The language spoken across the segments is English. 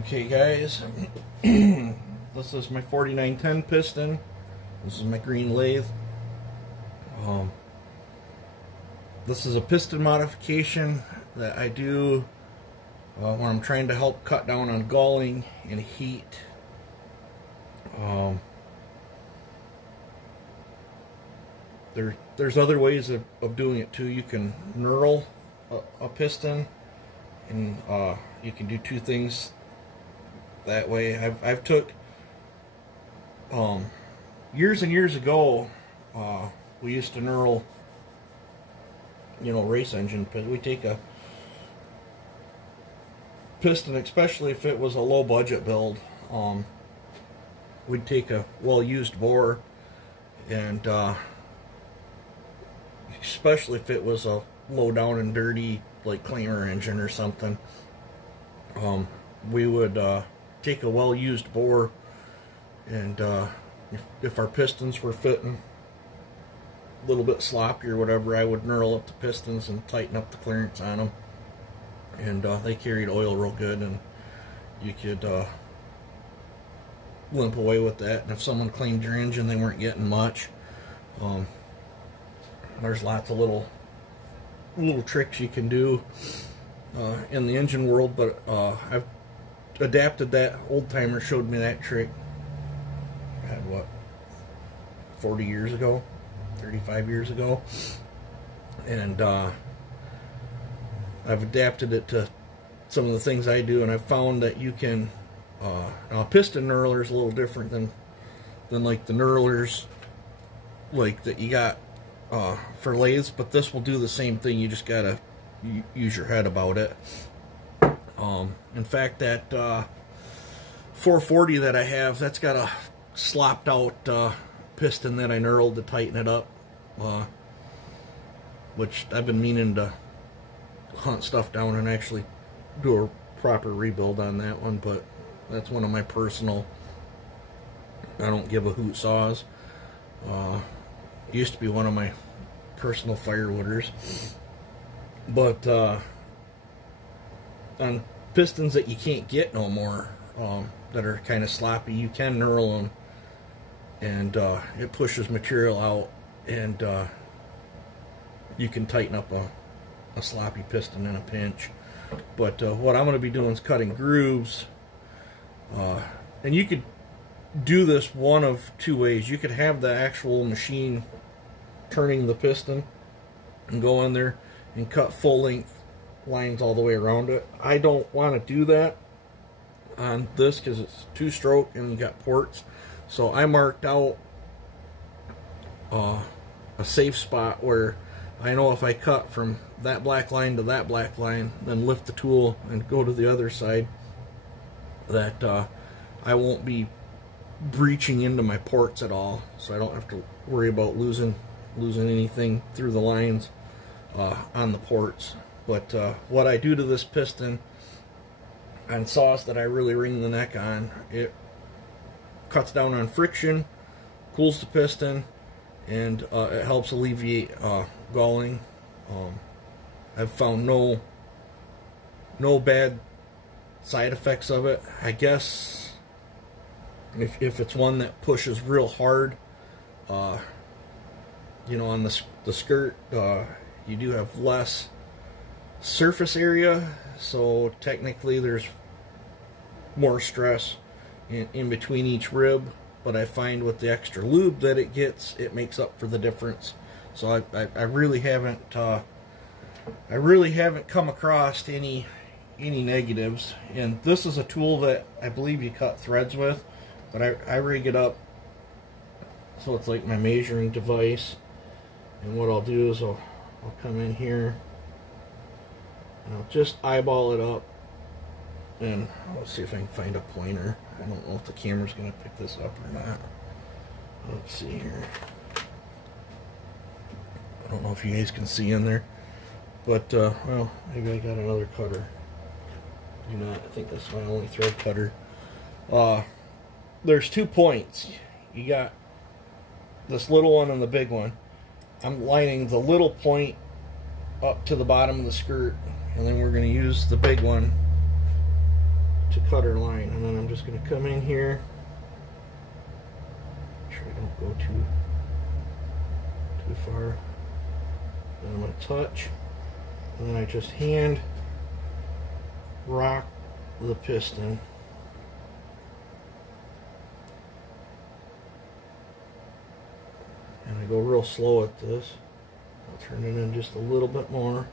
Okay guys, this is my 4910 piston. This is my green lathe. This is a piston modification that I do when I'm trying to help cut down on galling and heat. There's other ways of doing it too. You can knurl a piston, and you can do two things that way. I've took years and years ago, we used to knurl, race engine. We take a piston, especially if it was a low budget build. We'd take a well-used bore, and especially if it was a low down and dirty like Claimer engine or something, we would take a well-used bore, and if our pistons were fitting a little bit sloppy or whatever, I would knurl up the pistons and tighten up the clearance on them, and they carried oil real good, and you could limp away with that. And if someone cleaned your engine, they weren't getting much. There's lots of little tricks you can do in the engine world, but I've adapted that. Old timer showed me that trick, had what, 40 years ago, 35 years ago, and I've adapted it to some of the things I do, and I've found that you can a piston knurler is a little different than like the knurlers like that you got for lathes, but this will do the same thing. You just gotta use your head about it. In fact, that 440 that I have, that's got a slopped out piston that I knurled to tighten it up, which I've been meaning to hunt stuff down and actually do a proper rebuild on that one, but that's one of my personal, I don't give a hoot saws. Used to be one of my personal firewooders, but on pistons that you can't get no more, that are kind of sloppy, you can knurl them, and it pushes material out, and you can tighten up a sloppy piston in a pinch. But what I'm going to be doing is cutting grooves, and you could do this one of two ways. You could have the actual machine turning the piston and go in there and cut full length lines all the way around it. I don't want to do that on this because it's two-stroke and you got ports, so I marked out a safe spot where I know if I cut from that black line to that black line, then lift the tool and go to the other side, that I won't be breaching into my ports at all, so I don't have to worry about losing anything through the lines on the ports. But what I do to this piston on saws that I really wring the neck on, it cuts down on friction, cools the piston, and it helps alleviate galling. I've found no bad side effects of it. I guess if it's one that pushes real hard, on the skirt, you do have less surface area, so technically there's more stress in between each rib, but I find with the extra lube that it gets, it makes up for the difference. So I really haven't come across any negatives. And this is a tool that I believe you cut threads with, but I rig it up so it's like my measuring device. And what I'll do is I'll come in here and I'll just eyeball it up, and let's see if I can find a pointer. I don't know if the camera's going to pick this up or not. Let's see here. I don't know if you guys can see in there, but well, maybe I got another cutter. Do not. I think that's my only thread cutter. There's 2 points. You got this little one and the big one. I'm lining the little point up to the bottom of the skirt, and then we're going to use the big one to cut our line. And then I'm just going to come in here, make sure I don't go too far. And I'm going to touch, and then I just hand rock the piston. And I go real slow at this. I'll turn it in just a little bit more.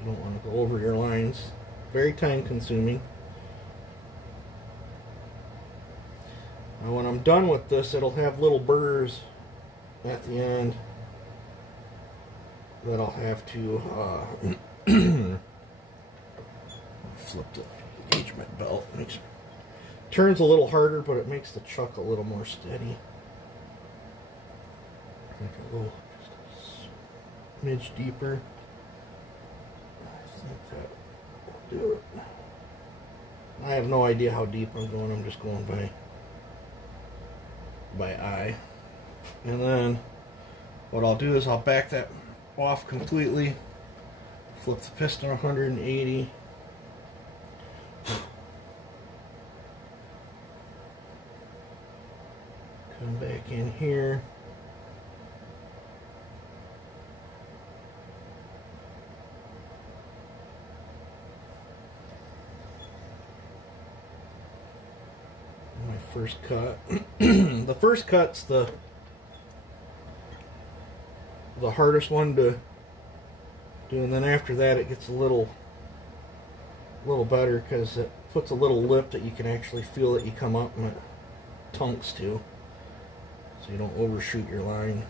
You don't want to go over your lines. Very time consuming. Now when I'm done with this, it'll have little burrs at the end that I'll have to flip the engagement belt. Turns a little harder, but it makes the chuck a little more steady. I think I'll go just a smidge deeper. I think that will do it. I have no idea how deep I'm going. I'm just going by eye. And then what I'll do is I'll back that off completely, flip the piston 180. Come back in here. My first cut. The first cut's the hardest one to do, and then after that it gets a little better because it puts a little lip that you can actually feel that you come up and it tunks to, so you don't overshoot your line.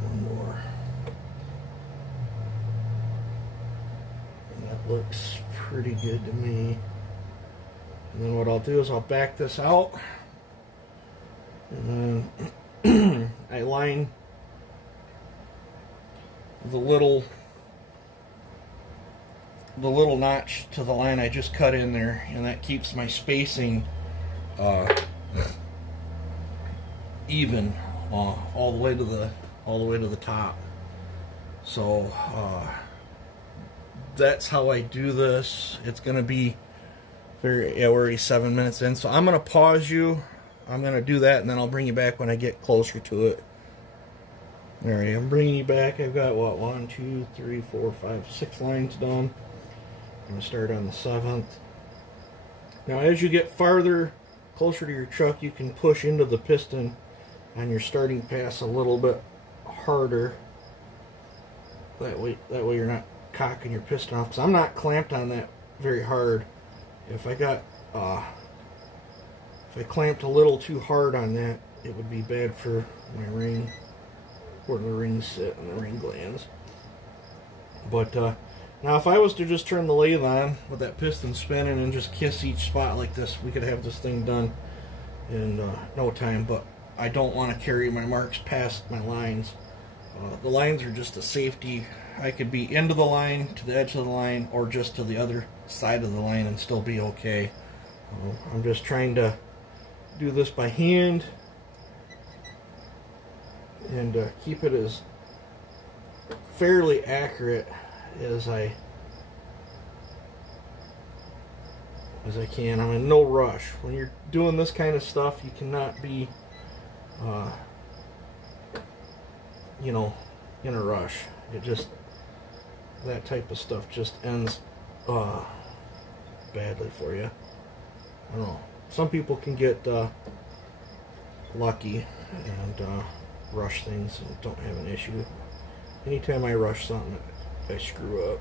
One more. And that looks pretty good to me. And then what I'll do is I'll back this out, and then I line the little notch to the line I just cut in there, and that keeps my spacing even all the way to the top. So that's how I do this. It's gonna be we're already 7 minutes in, so I'm gonna pause you. I'm gonna do that, and then I'll bring you back when I get closer to it. All right, I'm bringing you back. I've got what, 1, 2, 3, 4, 5, 6 lines done. I'm gonna start on the 7th. Now, as you get farther closer to your chuck, you can push into the piston on your starting pass a little bit harder. That way you're not cocking your piston off. Because I'm not clamped on that very hard. If I clamped a little too hard on that, it would be bad for my ring, where the rings sit and the ring glands. But now if I was to just turn the lathe on with that piston spinning and just kiss each spot like this, we could have this thing done in no time. But I don't want to carry my marks past my lines. The lines are just a safety. I could be into the line, to the edge of the line, or just to the other side of the line and still be okay. I'm just trying to do this by hand and keep it as fairly accurate as I can. I'm in no rush. When you're doing this kind of stuff, you cannot be you know, in a rush. It just, that type of stuff just ends badly for you. I don't know. Some people can get lucky and rush things and don't have an issue. Anytime I rush something, I screw up.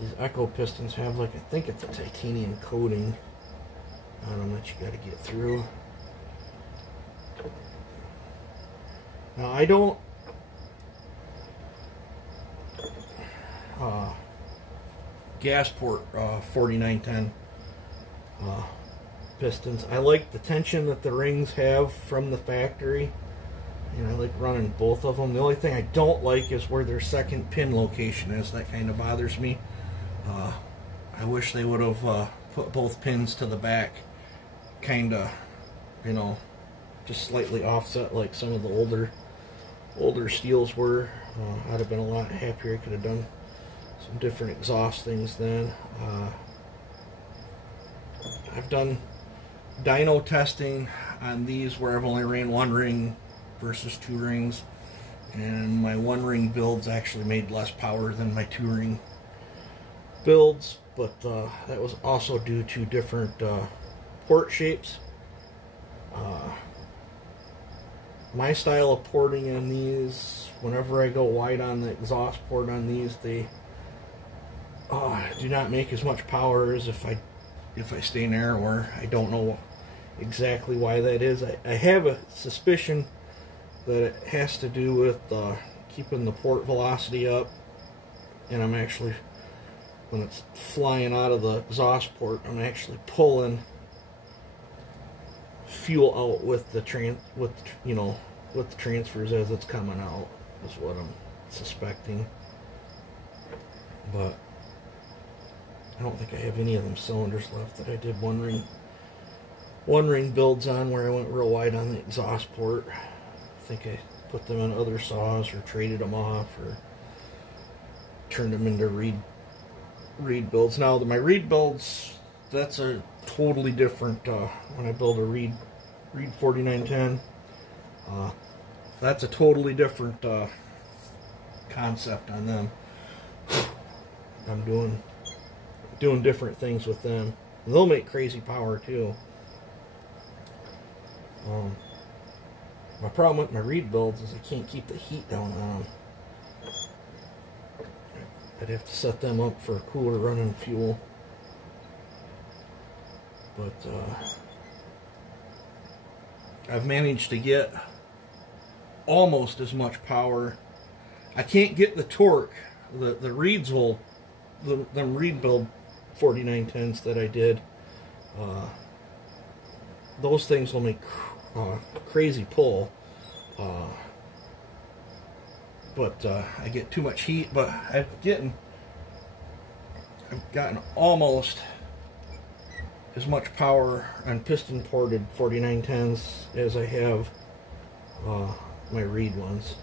These Echo pistons have, like, I think it's a titanium coating on them that you got to get through. Now I don't Gasport 4910 pistons. I like the tension that the rings have from the factory, and I like running both of them. The only thing I don't like is where their second pin location is. That kind of bothers me. I wish they would have put both pins to the back, kind of, you know, just slightly offset like some of the older steels were. I'd have been a lot happier. I could have done some different exhaust things then. I've done dyno testing on these where I've only ran 1 ring versus 2 rings, and my 1 ring builds actually made less power than my 2 ring builds, but that was also due to different port shapes. My style of porting on these, whenever I go wide on the exhaust port on these, they do not make as much power as if I stay narrower. I don't know exactly why that is. I have a suspicion that it has to do with keeping the port velocity up, and I'm actually, when it's flying out of the exhaust port, I'm actually pulling fuel out with the transfers as it's coming out, is what I'm suspecting. But I don't think I have any of them cylinders left that I did one ring builds on, where I went real wide on the exhaust port. I think I put them in other saws or traded them off or turned them into reed builds. Now my reed builds, that's a totally different, when I build a reed 4910, that's a totally different concept on them. I'm doing different things with them. And they'll make crazy power too. My problem with my reed builds is I can't keep the heat down on them. I'd have to set them up for cooler running fuel. But I've managed to get almost as much power. I can't get the torque. The reeds will, the reed build 4910s that I did, those things will make crazy pull, but I get too much heat. But I've gotten almost as much power on piston ported 4910s as I have my reed ones.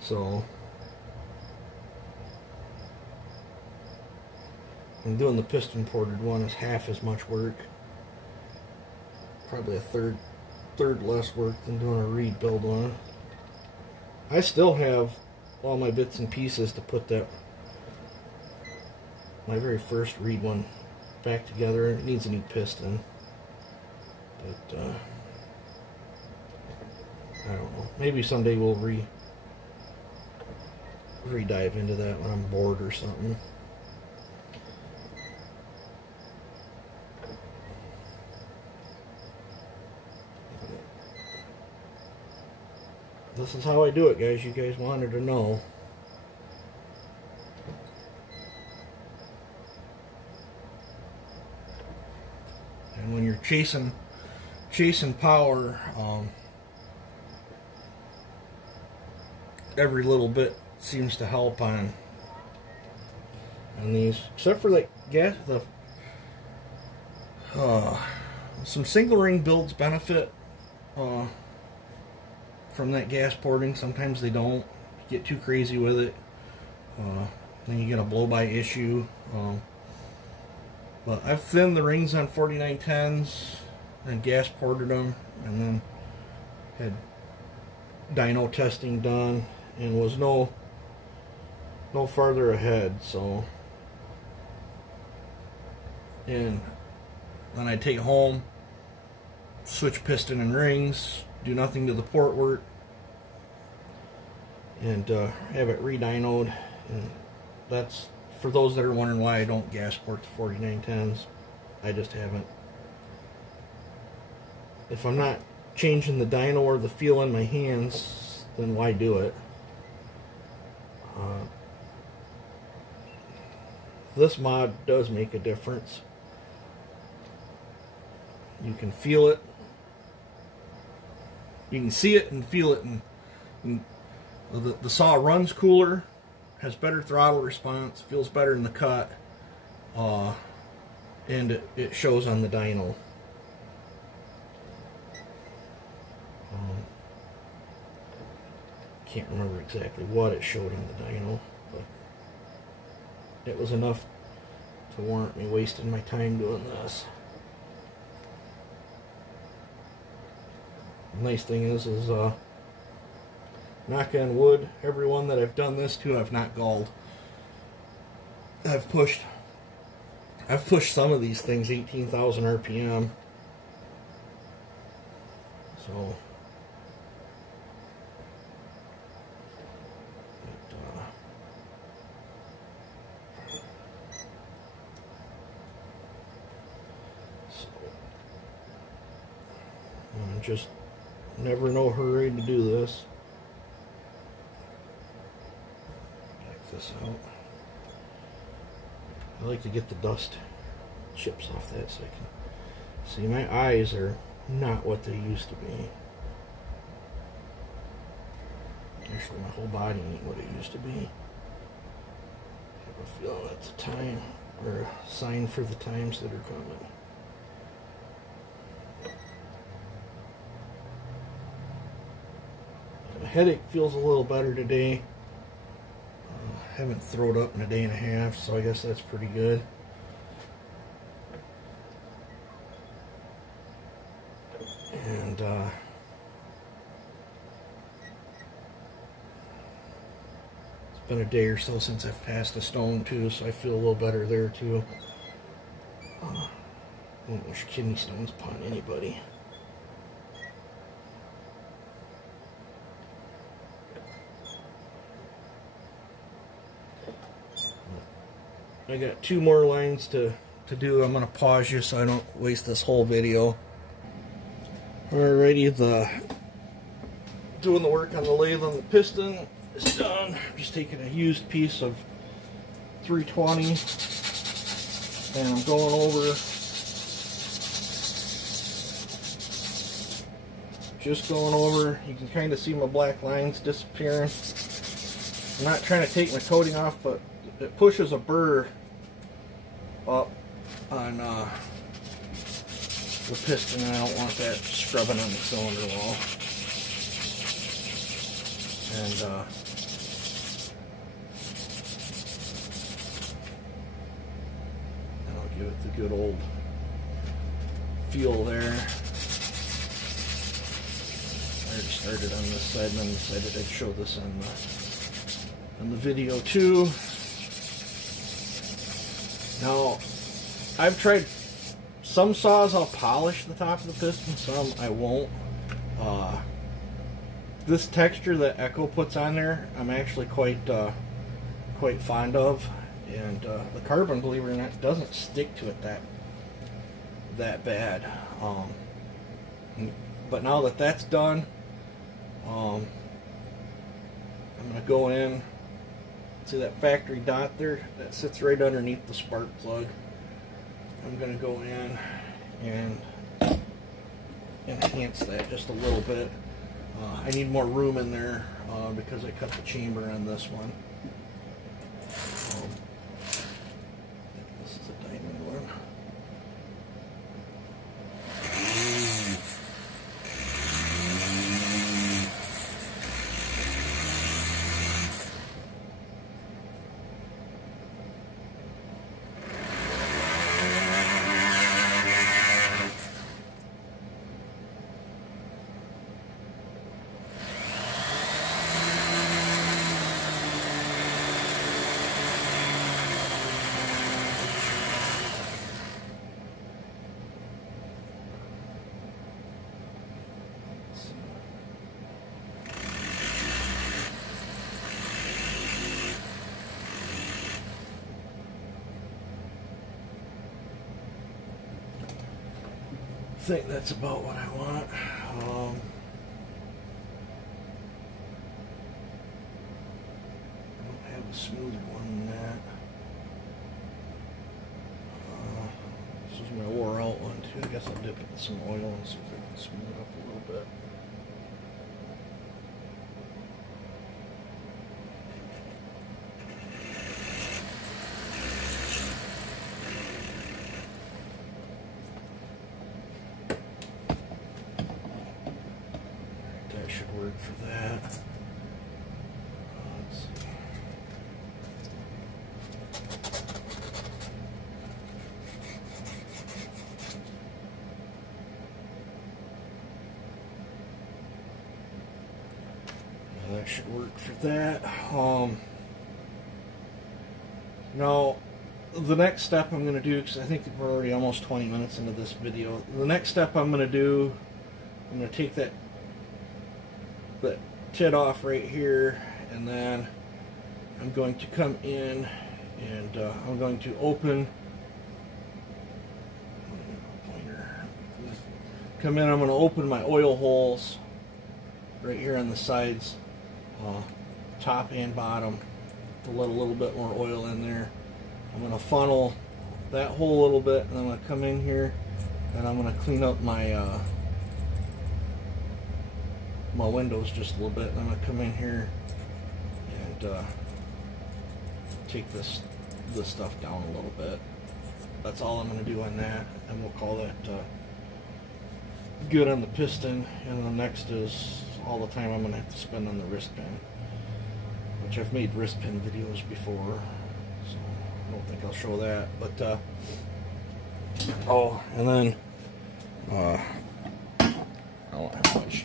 So and doing the piston ported one is half as much work, probably a third less work than doing a reed build one. I still have all my bits and pieces to put my very first reed one back together. It needs a new piston, but I don't know, maybe someday we'll re-dive into that when I'm bored or something. This is how I do it, guys. You guys wanted to know. And when you're chasing power, every little bit seems to help on these, except for like gas. Some single ring builds benefit from that gas porting. Sometimes they don't. Get too crazy with it, then you get a blow-by issue. But I've thinned the rings on 4910s and gas ported them, and then had dyno testing done and was no farther ahead. So, and then I take it home, switch piston and rings, do nothing to the port work, and have it re-dynoed. And that's, for those that are wondering why I don't gas port the 4910s, I just haven't. If I'm not changing the dyno or the feel in my hands, then why do it? This mod does make a difference. You can feel it. You can see it and feel it. And the saw runs cooler, has better throttle response, feels better in the cut, and it shows on the dyno. Can't remember exactly what it showed on the dyno, but it was enough to warrant me wasting my time doing this. The nice thing is knock on wood, everyone that I've done this to, I've not galled. I've pushed some of these things 18,000 RPM. So just never no hurry to do this. Back this out. I like to get the dust chips off that so I can see. My eyes are not what they used to be. Actually, my whole body ain't what it used to be. I have a feeling that's a time or a sign for the times that are coming. My headache feels a little better today. Haven't thrown up in a day and a half, so I guess that's pretty good. And it's been a day or so since I've passed a stone too, so I feel a little better there too. Don't wish kidney stones upon anybody. I got 2 more lines to do. I'm going to pause you so I don't waste this whole video. Alrighty, doing the work on the lathe on the piston is done. I'm just taking a used piece of 320 and I'm going over, just going over. You can kind of see my black lines disappearing. I'm not trying to take my coating off, but it pushes a burr up on the piston, and I don't want that scrubbing on the cylinder wall. And I'll give it the good old feel there. I already started on this side and then decided I'd show this on the video too. Now, I've tried some saws. I'll polish the top of the piston, some I won't. This texture that Echo puts on there, I'm actually quite fond of, and the carbon, believe it or not, doesn't stick to it that bad. But now that that's done, I'm gonna go in. See that factory dot there that sits right underneath the spark plug? I'm going to go in and enhance that just a little bit. I need more room in there because I cut the chamber on this one. This is a diamond one. I think that's about what I want. I don't have a smoother one than that. This is my wore out one I guess I'll dip it in some oil and see if I can smooth it up a little bit. Alright, that should work for that. Let's see. That should work for that. Now, the next step I'm going to do, because I think we're already almost 20 minutes into this video. The next step I'm going to do, I'm going to take that tit off right here, and then I'm going to come in and I'm going to open. I'm going to open my oil holes right here on the sides. Top and bottom, to let a little bit more oil in there. I'm going to funnel that hole a little bit, and I'm going to come in here and I'm going to clean up my my windows just a little bit. And I'm going to come in here and take this stuff down a little bit. That's all I'm going to do on that, and we'll call that good on the piston. And the next is all the time I'm going to have to spend on the wrist pin, which I've made wrist pin videos before, so I don't think I'll show that. But oh, and then I don't have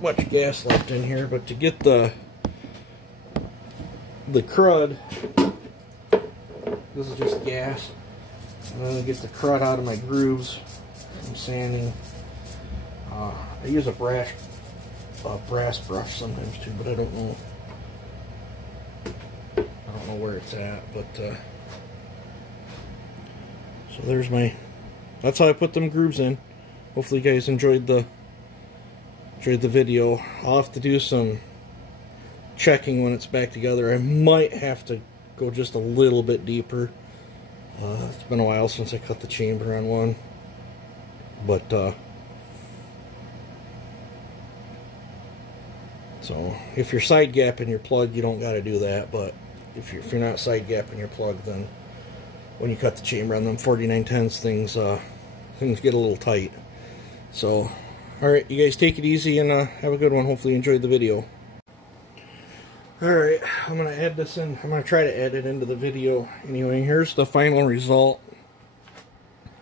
much gas left in here, but to get the crud, this is just gas, and then to get the crud out of my grooves from sanding, I use a brass brush sometimes too, but I don't know where it's at. But so there's that's how I put them grooves in. Hopefully you guys enjoyed the video. I'll have to do some checking when it's back together. I might have to go just a little bit deeper. It's been a while since I cut the chamber on one, but so if you're side gapping your plug, you don't got to do that. But if you're not side gapping your plug, then when you cut the chamber on them 4910s, things get a little tight. So, all right, you guys take it easy and have a good one. Hopefully you enjoyed the video. All right, I'm gonna add this in. I'm gonna try to add it into the video. Anyway, here's the final result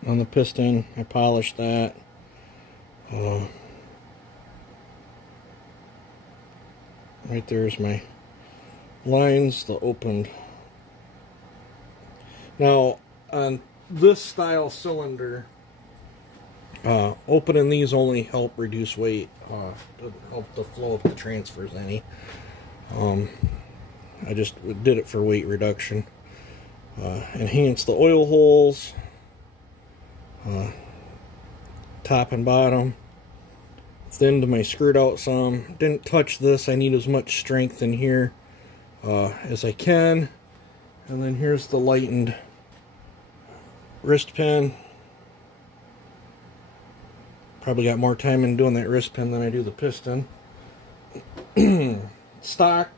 on the piston. I polished that. Right there's my lines, the opened. Now, on this style cylinder, opening these only help reduce weight, doesn't help the flow of the transfers any. I just did it for weight reduction. Enhance the oil holes, top and bottom. Thinned my skirt out some. Didn't touch this. I need as much strength in here as I can. And then here's the lightened wrist pin. Probably got more time in doing that wrist pin than I do the piston. Stock,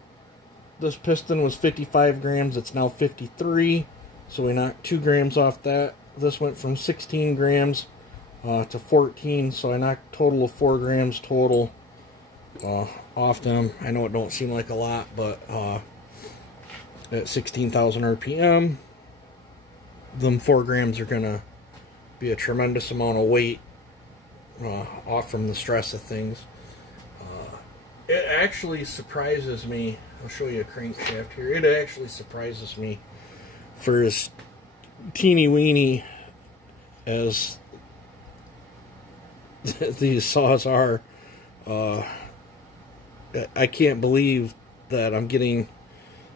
this piston was 55 grams. It's now 53. So we knocked 2 grams off that. This went from 16 grams to 14, so I knocked a total of 4 grams total off them. I know it don't seem like a lot, but at 16,000 RPM, them 4 grams are gonna be a tremendous amount of weight off from the stress of things. It actually surprises me. I'll show you a crankshaft here. It actually surprises me for as teeny weeny as these saws are. I can't believe that I'm getting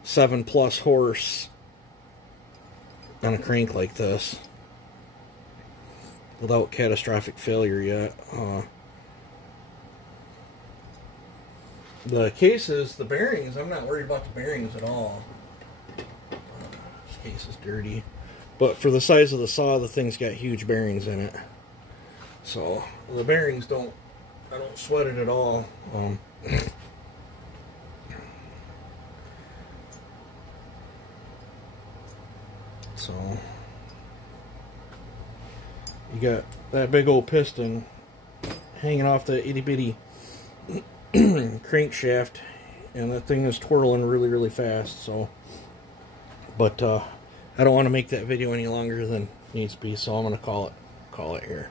7+ horse on a crank like this without catastrophic failure yet. The cases, the bearings, I'm not worried about the bearings at all. This case is dirty. But for the size of the saw, the thing's got huge bearings in it. So the bearings I don't sweat it at all. So you got that big old piston hanging off the itty bitty crankshaft, and that thing is twirling really, really fast. So, but I don't want to make that video any longer than needs to be, so I'm going to call it here.